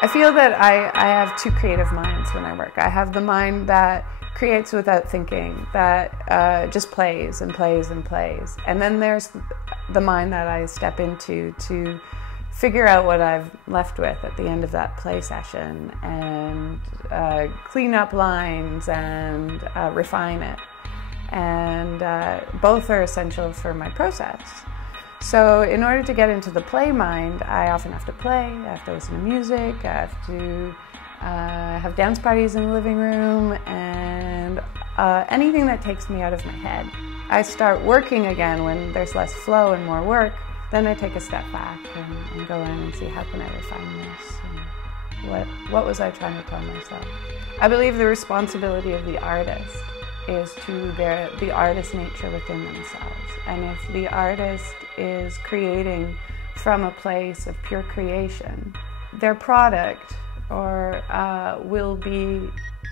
I feel that I have two creative minds when I work. I have the mind that creates without thinking, that just plays and plays and plays. And then there's the mind that I step into to figure out what I've left with at the end of that play session and clean up lines and refine it. And both are essential for my process. So in order to get into the play mind, I often have to play, I have to listen to music, I have to have dance parties in the living room, and anything that takes me out of my head. I start working again when there's less flow and more work. Then I take a step back and go in and see how can I refine this, and what was I trying to tell myself. I believe the responsibility of the artist is to the artist nature within themselves. And if the artist is creating from a place of pure creation, their product will be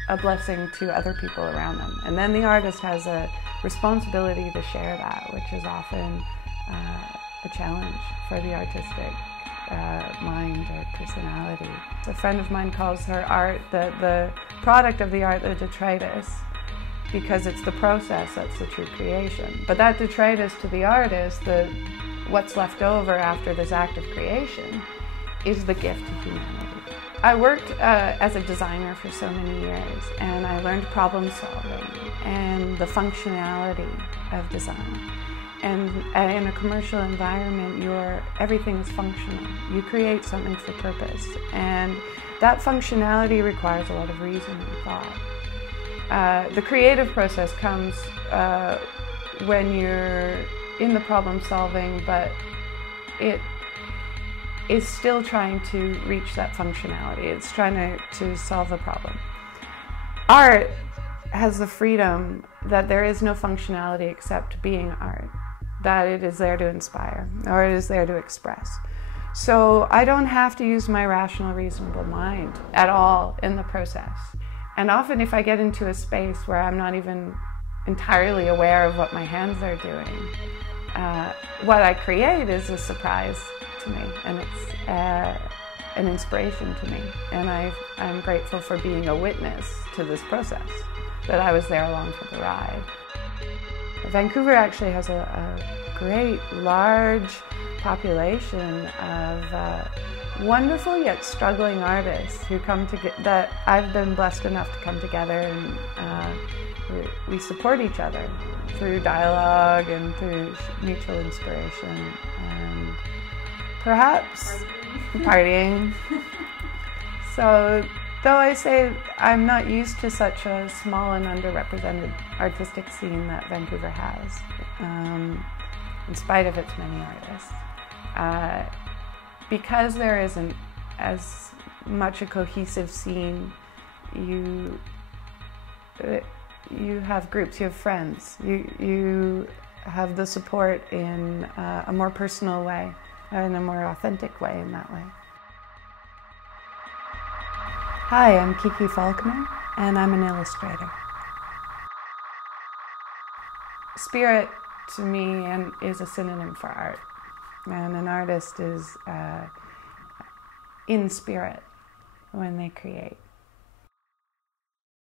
a blessing to other people around them. And then the artist has a responsibility to share that, which is often a challenge for the artistic mind or personality. A friend of mine calls her art, the product of the art, the detritus, because it's the process that's the true creation. But that detritus to the artist, what's left over after this act of creation, is the gift to humanity. I worked as a designer for so many years, and I learned problem solving and the functionality of design. And in a commercial environment, everything is functional. You create something for purpose, and that functionality requires a lot of reason and thought. The creative process comes when you're in the problem solving, but it is still trying to reach that functionality. It's trying to solve a problem. Art has the freedom that there is no functionality except being art, that it is there to inspire, or it is there to express. So I don't have to use my rational, reasonable mind at all in the process. And often if I get into a space where I'm not even entirely aware of what my hands are doing, what I create is a surprise to me, and it's an inspiration to me. And I'm grateful for being a witness to this process, that I was there along for the ride. Vancouver actually has a great, large population of wonderful yet struggling artists who come that I've been blessed enough to come together, and we support each other through dialogue and through mutual inspiration and perhaps partying. So though I say I'm not used to such a small and underrepresented artistic scene that Vancouver has, in spite of its many artists, because there isn't as much a cohesive scene, you have groups, you have friends, you have the support in a more personal way, in a more authentic way in that way. Hi, I'm Kiki Falconer, and I'm an illustrator. Spirit to me is a synonym for art. And an artist is in spirit when they create.